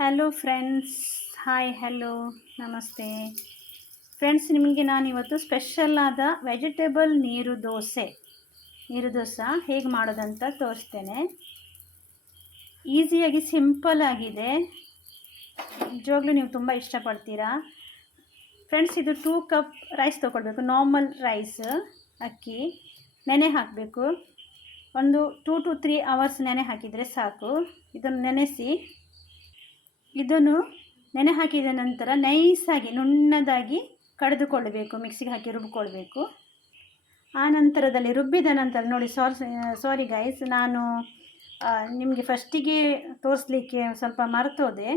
Hello friends, hi, hello, ನಮಸ್ತೆ friends. ನಿಮಗೆ ನಾನಿವತ್ತು ಸ್ಪೆಷಲ್ ಆದ ವೆಜಿಟೇಬಲ್ ನೀರು ದೋಸೆ ಹೇಗೆ ಮಾಡೋದಂತ ತೋರಿಸ್ತೇನೆ. ಈಸಿಯಾಗಿ ಸಿಂಪಲ್ ಆಗಿದೆ, ನಿಜವಾಗ್ಲೂ ನೀವು ತುಂಬ ಇಷ್ಟಪಡ್ತೀರಾ ಫ್ರೆಂಡ್ಸ್. ಇದು 2 ಕಪ್ ರೈಸ್ ತೊಗೊಳ್ಬೇಕು, ನಾರ್ಮಲ್ ರೈಸ್, ಅಕ್ಕಿ ನೆನೆ ಹಾಕಬೇಕು. ಒಂದು 2 to 3 hours ನೆನೆ ಹಾಕಿದರೆ ಸಾಕು. ಇದನ್ನು ನೆನೆಸಿ, ಇದನ್ನು ನೆನೆ ಹಾಕಿದ ನಂತರ ನೈಸಾಗಿ ನುಣ್ಣದಾಗಿ ಕಡಿದುಕೊಳ್ಳಬೇಕು, ಮಿಕ್ಸಿಗೆ ಹಾಕಿ ರುಬ್ಬಿಕೊಳ್ಬೇಕು. ಆ ನಂತರದಲ್ಲಿ ರುಬ್ಬಿದ ನಂತರ ನೋಡಿ, ಸಾರಿ ಗೈಸ್, ನಾನು ನಿಮಗೆ ಫಸ್ಟಿಗೆ ತೋರಿಸ್ಲಿಕ್ಕೆ ಸ್ವಲ್ಪ ಮರ್ತೋದೆ,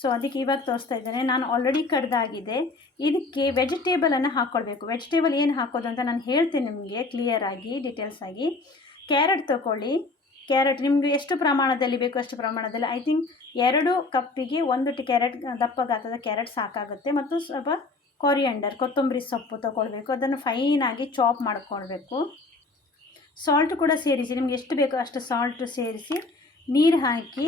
ಸೊ ಅದಕ್ಕೆ ಇವಾಗ ತೋರಿಸ್ತಾ ಇದ್ದೇನೆ. ನಾನು ಆಲ್ರೆಡಿ ಕಡ್ದಾಗಿದೆ. ಇದಕ್ಕೆ ವೆಜಿಟೇಬಲನ್ನು ಹಾಕ್ಕೊಳ್ಬೇಕು. ವೆಜಿಟೇಬಲ್ ಏನು ಹಾಕೋದು ಅಂತ ನಾನು ಹೇಳ್ತೀನಿ ನಿಮಗೆ ಕ್ಲಿಯರಾಗಿ, ಡೀಟೇಲ್ಸ್ ಆಗಿ. ಕ್ಯಾರೆಟ್ ತೊಗೊಳ್ಳಿ. ಕ್ಯಾರೆಟ್ ನಿಮಗೆ ಎಷ್ಟು ಪ್ರಮಾಣದಲ್ಲಿ ಬೇಕು ಅಷ್ಟು ಪ್ರಮಾಣದಲ್ಲಿ, ಐ ಥಿಂಕ್ 2 ಕಪ್ಪಿಗೆ 1 ಕ್ಯಾರೆಟ್, ದಪ್ಪ ಗಾತ್ರದ ಕ್ಯಾರೆಟ್ ಸಾಕಾಗುತ್ತೆ. ಮತ್ತು ಸ್ವಲ್ಪ ಕೊರಿಯಂಡರ್, ಕೊತ್ತಂಬರಿ ಸೊಪ್ಪು ತೊಗೊಳ್ಬೇಕು. ಅದನ್ನು ಫೈನಾಗಿ ಚಾಪ್ ಮಾಡ್ಕೊಳ್ಬೇಕು. ಸಾಲ್ಟ್ ಕೂಡ ಸೇರಿಸಿ, ನಿಮ್ಗೆ ಎಷ್ಟು ಬೇಕೋ ಅಷ್ಟು ಸಾಲ್ಟ್ ಸೇರಿಸಿ ನೀರು ಹಾಕಿ,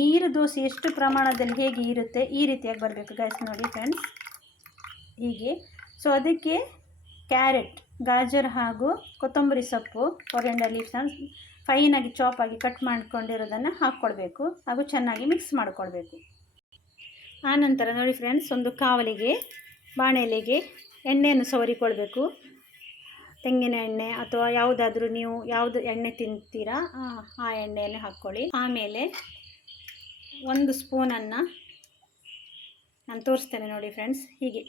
ನೀರು ದೋಸೆ ಎಷ್ಟು ಪ್ರಮಾಣದಲ್ಲಿ ಹೇಗೆ ಇರುತ್ತೆ ಈ ರೀತಿಯಾಗಿ ಬರಬೇಕು ಗೈಸ್. ನೋಡಿ ಫ್ರೆಂಡ್ಸ್, ಹೀಗೆ. ಸೊ ಅದಕ್ಕೆ ಕ್ಯಾರೆಟ್, ಗಾಜರ್ ಹಾಗೂ ಕೊತ್ತಂಬರಿ ಸೊಪ್ಪು, ಕೊರಿಯಂಡರ್ ಲೀವ್ಸನ್ನು ಫೈನಾಗಿ ಚಾಪಾಗಿ ಕಟ್ ಮಾಡ್ಕೊಂಡಿರೋದನ್ನು ಹಾಕ್ಕೊಳ್ಬೇಕು ಹಾಗೂ ಚೆನ್ನಾಗಿ ಮಿಕ್ಸ್ ಮಾಡಿಕೊಳ್ಬೇಕು. ಆನಂತರ ನೋಡಿ ಫ್ರೆಂಡ್ಸ್, ಒಂದು ಕಾವಲಿಗೆ, ಬಾಣಲೆಗೆ ಎಣ್ಣೆಯನ್ನು ಸವರಿಕೊಳ್ಬೇಕು. ತೆಂಗಿನ ಎಣ್ಣೆ ಅಥವಾ ಯಾವುದಾದ್ರೂ ನೀವು ಯಾವುದು ಎಣ್ಣೆ ತಿಂತೀರಾ ಆ ಎಣ್ಣೆಯನ್ನು ಹಾಕ್ಕೊಳ್ಳಿ. ಆಮೇಲೆ 1 ಸ್ಪೂನನ್ನು ನಾನು ತೋರಿಸ್ತೇನೆ ನೋಡಿ ಫ್ರೆಂಡ್ಸ್, ಹೀಗೆ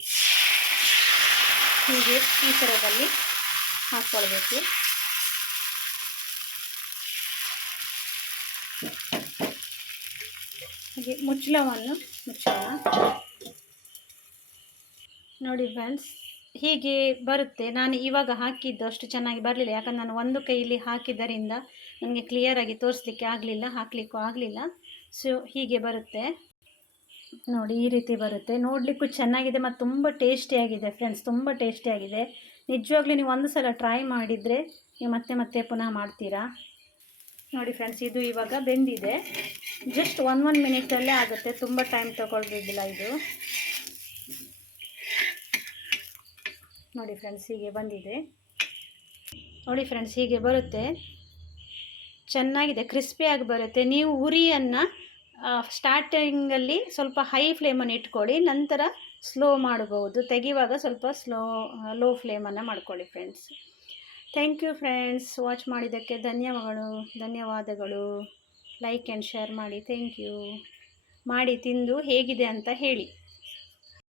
ಈ ಥರದಲ್ಲಿ ಹಾಕ್ಕೊಳ್ಬೇಕು. ಹಾಗೆ ಮುಚ್ಚಳವನ್ನು ನೋಡಿ ಫ್ರೆಂಡ್ಸ್, ಹೀಗೆ ಬರುತ್ತೆ. ನಾನು ಇವಾಗ ಹಾಕಿದ್ದು ಅಷ್ಟು ಚೆನ್ನಾಗಿ ಬರಲಿಲ್ಲ, ಯಾಕಂದ್ರೆ ನಾನು ಒಂದು ಕೈಯಲ್ಲಿ ಹಾಕಿದ್ದರಿಂದ ನನಗೆ ಕ್ಲಿಯರಾಗಿ ತೋರಿಸ್ಲಿಕ್ಕೆ ಹಾಕಲಿಕ್ಕೂ ಆಗಲಿಲ್ಲ. ಸೊ ಹೀಗೆ ಬರುತ್ತೆ ನೋಡಿ, ಈ ರೀತಿ ಬರುತ್ತೆ. ನೋಡಲಿಕ್ಕೂ ಚೆನ್ನಾಗಿದೆ ಮತ್ತು ತುಂಬ ಟೇಸ್ಟಿಯಾಗಿದೆ ಫ್ರೆಂಡ್ಸ್, ತುಂಬ ಟೇಸ್ಟಿಯಾಗಿದೆ. ನಿಜವಾಗ್ಲೂ ನೀವು ಒಂದು ಸಲ ಟ್ರೈ ಮಾಡಿದರೆ ನೀವು ಮತ್ತೆ ಪುನಃ ಮಾಡ್ತೀರಾ. ನೋಡಿ ಫ್ರೆಂಡ್ಸ್, ಇದು ಇವಾಗ ಬೆಂದಿದೆ. ಜಸ್ಟ್ 1 ಮಿನಿಟಲ್ಲೇ ಆಗುತ್ತೆ, ತುಂಬ ಟೈಮ್ ತೊಗೊಳ್ಬೇಕಿಲ್ಲ ಇದು. ನೋಡಿ ಫ್ರೆಂಡ್ಸ್, ಹೀಗೆ ಬಂದಿದೆ. ನೋಡಿ ಫ್ರೆಂಡ್ಸ್, ಹೀಗೆ ಬರುತ್ತೆ, ಚೆನ್ನಾಗಿದೆ, ಕ್ರಿಸ್ಪಿಯಾಗಿ ಬರುತ್ತೆ. ನೀವು ಉರಿಯನ್ನು ಸ್ಟಾರ್ಟಿಂಗಲ್ಲಿ ಸ್ವಲ್ಪ ಹೈ ಫ್ಲೇಮನ್ನು ಇಟ್ಕೊಳ್ಳಿ, ನಂತರ ಸ್ಲೋ ಮಾಡ್ಬೋದು. ತೆಗೆಯುವಾಗ ಸ್ವಲ್ಪ ಲೋ ಫ್ಲೇಮನ್ನು ಮಾಡ್ಕೊಳ್ಳಿ friends. Thank you friends, watch ಮಾಡಿದ್ದಕ್ಕೆ ಧನ್ಯವಾದಗಳು. ಲೈಕ್ ಆ್ಯಂಡ್ ಶೇರ್ ಮಾಡಿ. Thank you. ಮಾಡಿ ತಿಂದು ಹೇಗಿದೆ ಅಂತ ಹೇಳಿ.